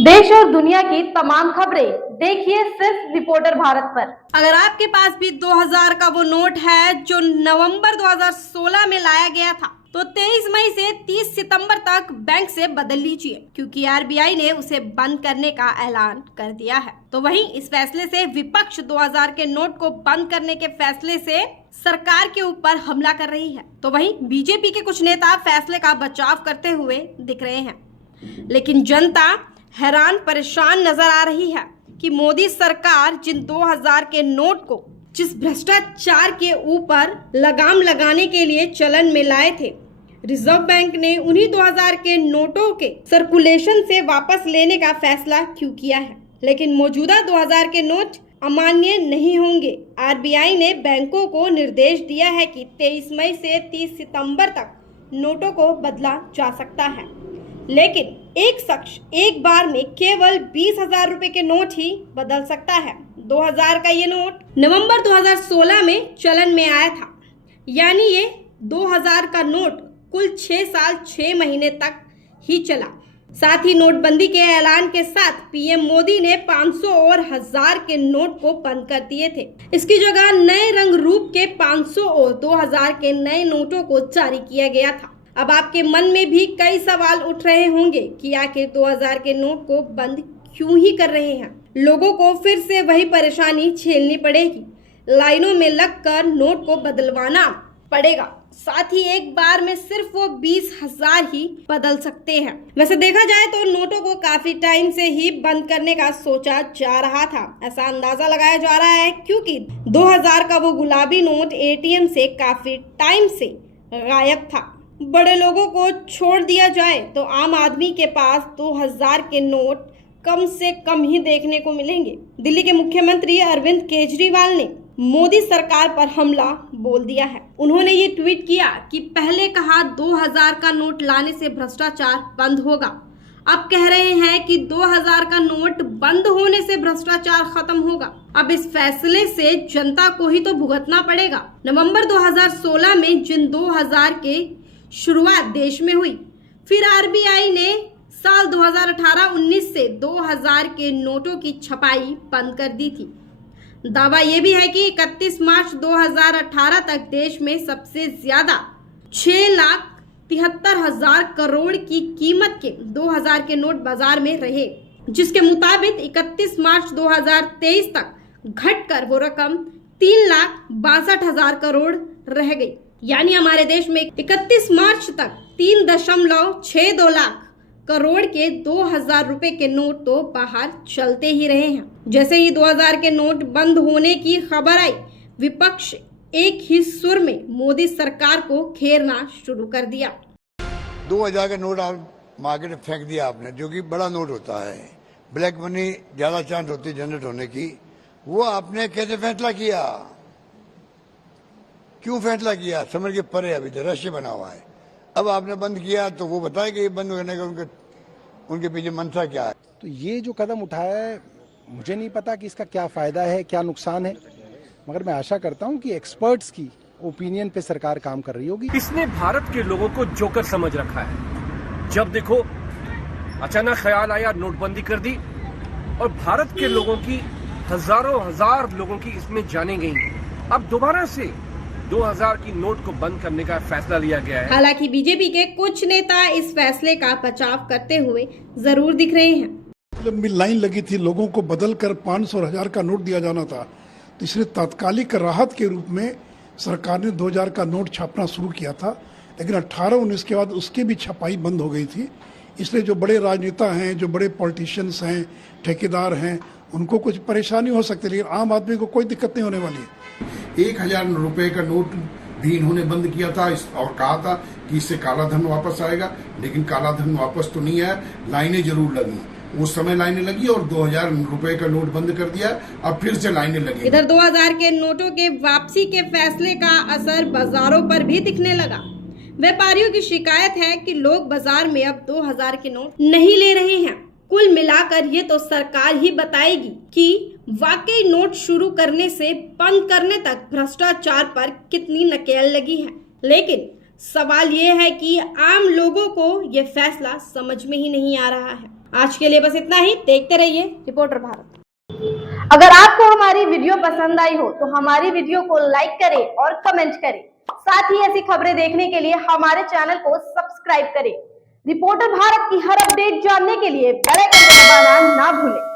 देश और दुनिया की तमाम खबरें देखिए सिर्फ रिपोर्टर भारत पर। अगर आपके पास भी 2000 का वो नोट है जो नवंबर 2016 में लाया गया था तो 23 मई से 30 सितंबर तक बैंक से बदल लीजिए, क्योंकि आरबीआई ने उसे बंद करने का ऐलान कर दिया है। तो वहीं इस फैसले से विपक्ष 2000 के नोट को बंद करने के फैसले से सरकार के ऊपर हमला कर रही है। तो वहीं बीजेपी के कुछ नेता फैसले का बचाव करते हुए दिख रहे हैं, लेकिन जनता हैरान परेशान नजर आ रही है कि मोदी सरकार जिन 2000 के नोट को जिस भ्रष्टाचार के ऊपर लगाम लगाने के लिए चलन में लाए थे, रिजर्व बैंक ने उन्हीं 2000 के नोटों के सर्कुलेशन से वापस लेने का फैसला क्यों किया है। लेकिन मौजूदा 2000 के नोट अमान्य नहीं होंगे। आरबीआई ने बैंकों को निर्देश दिया है कि 23 मई से 30 सितंबर तक नोटों को बदला जा सकता है, लेकिन एक शख्स एक बार में केवल 20,000 रुपए के नोट ही बदल सकता है। 2000 का ये नोट नवंबर 2016 में चलन में आया था, यानी ये 2000 का नोट कुल 6 साल 6 महीने तक ही चला। साथ ही नोटबंदी के ऐलान के साथ पीएम मोदी ने 500 और 1000 के नोट को बंद कर दिए थे। इसकी जगह नए रंग रूप के 500 और 2000 के नए नोटों को जारी किया गया था। अब आपके मन में भी कई सवाल उठ रहे होंगे कि आखिर 2000 के नोट को बंद क्यों ही कर रहे हैं। लोगों को फिर से वही परेशानी झेलनी पड़ेगी, लाइनों में लगकर नोट को बदलवाना पड़ेगा। साथ ही एक बार में सिर्फ वो 20,000 ही बदल सकते हैं। वैसे देखा जाए तो नोटों को काफी टाइम से ही बंद करने का सोचा जा रहा था, ऐसा अंदाजा लगाया जा रहा है, क्योंकि 2000 का वो गुलाबी नोट एटीएम से काफी टाइम से गायब था। बड़े लोगों को छोड़ दिया जाए तो आम आदमी के पास 2000 के नोट कम से कम ही देखने को मिलेंगे। दिल्ली के मुख्यमंत्री अरविंद केजरीवाल ने मोदी सरकार पर हमला बोल दिया है। उन्होंने ये ट्वीट किया कि पहले कहा 2000 का नोट लाने से भ्रष्टाचार बंद होगा, अब कह रहे हैं कि 2000 का नोट बंद होने से भ्रष्टाचार खत्म होगा। अब इस फैसले से जनता को ही तो भुगतना पड़ेगा। नवंबर 2016 में जिन 2000 के शुरुआत देश में हुई, फिर आरबीआई ने साल 2018-19 से 2000 के नोटों की छपाई बंद कर दी थी। दावा यह भी है कि 31 मार्च 2018 तक देश में सबसे ज्यादा 6,73,000 करोड़ की कीमत के 2000 के नोट बाजार में रहे, जिसके मुताबिक 31 मार्च 2023 तक घटकर वो रकम 3,62,000 करोड़ रह गई। यानी हमारे देश में 31 मार्च तक 3.62 लाख करोड़ के 2000 रुपए के नोट तो बाहर चलते ही रहे हैं। जैसे ही 2000 के नोट बंद होने की खबर आई, विपक्ष एक ही सुर में मोदी सरकार को घेरना शुरू कर दिया। 2000 का नोट आप मार्केट में फेंक दिया आपने, जो कि बड़ा नोट होता है, ब्लैक मनी ज्यादा चांस होती है जनरेट होने की। वो आपने कैसे फैसला किया, क्यों फैसला किया, समझ के परे अभी तो रहस्य बना हुआ है। अब आपने बंद किया तो वो बताए कि ये बंद करने का उनके पीछे मंशा क्या है। तो ये जो कदम उठाया है, मुझे नहीं पता कि इसका क्या फायदा है, क्या नुकसान है, मगर मैं आशा करता हूं कि एक्सपर्ट्स की ओपिनियन पे सरकार काम कर रही होगी। इसने भारत के लोगों को जोकर समझ रखा है। जब देखो अचानक ख्याल आया नोटबंदी कर दी, और भारत के लोगों की हजारों हजार लोगों की इसमें जाने गई। अब दोबारा से 2000 की नोट को बंद करने का फैसला लिया गया है। हालांकि बीजेपी के कुछ नेता इस फैसले का बचाव करते हुए जरूर दिख रहे हैं। लंबी लाइन लगी थी, लोगों को बदलकर 500 और 1000 का नोट दिया जाना था, तो इसलिए तात्कालिक राहत के रूप में सरकार ने 2000 का नोट छापना शुरू किया था। लेकिन 18-19 के बाद उसकी भी छपाई बंद हो गई थी। इसलिए जो बड़े राजनेता हैं, जो बड़े पॉलिटिशियंस हैं, ठेकेदार हैं, उनको कुछ परेशानी हो सकती है, लेकिन आम आदमी को कोई दिक्कत नहीं होने वाली है। 1000 रुपए का नोट भी इन्होंने बंद किया था और कहा था कि इससे काला धन वापस आएगा, लेकिन काला धन वापस तो नहीं आया। लाइनें जरूर लगी, उस समय लाइनें लगी, और 2000 रुपए का नोट बंद कर दिया, अब फिर से लाइनें लगी। इधर 2000 के नोटों के वापसी के फैसले का असर बाजारों पर भी दिखने लगा। व्यापारियों की शिकायत है कि लोग बाजार में अब 2000 के नोट नहीं ले रहे हैं। कुल मिलाकर ये तो सरकार ही बताएगी कि वाकई नोट शुरू करने से बंद करने तक भ्रष्टाचार पर कितनी नकेल लगी है। लेकिन सवाल ये है कि आम लोगों को ये फैसला समझ में ही नहीं आ रहा है। आज के लिए बस इतना ही। देखते रहिए रिपोर्टर भारत। अगर आपको हमारी वीडियो पसंद आई हो तो हमारी वीडियो को लाइक करें और कमेंट करें। साथ ही ऐसी खबरें देखने के लिए हमारे चैनल को सब्सक्राइब करें। रिपोर्टर भारत की हर अपडेट जानने के लिए बेल आइकन दबाना ना भूलें।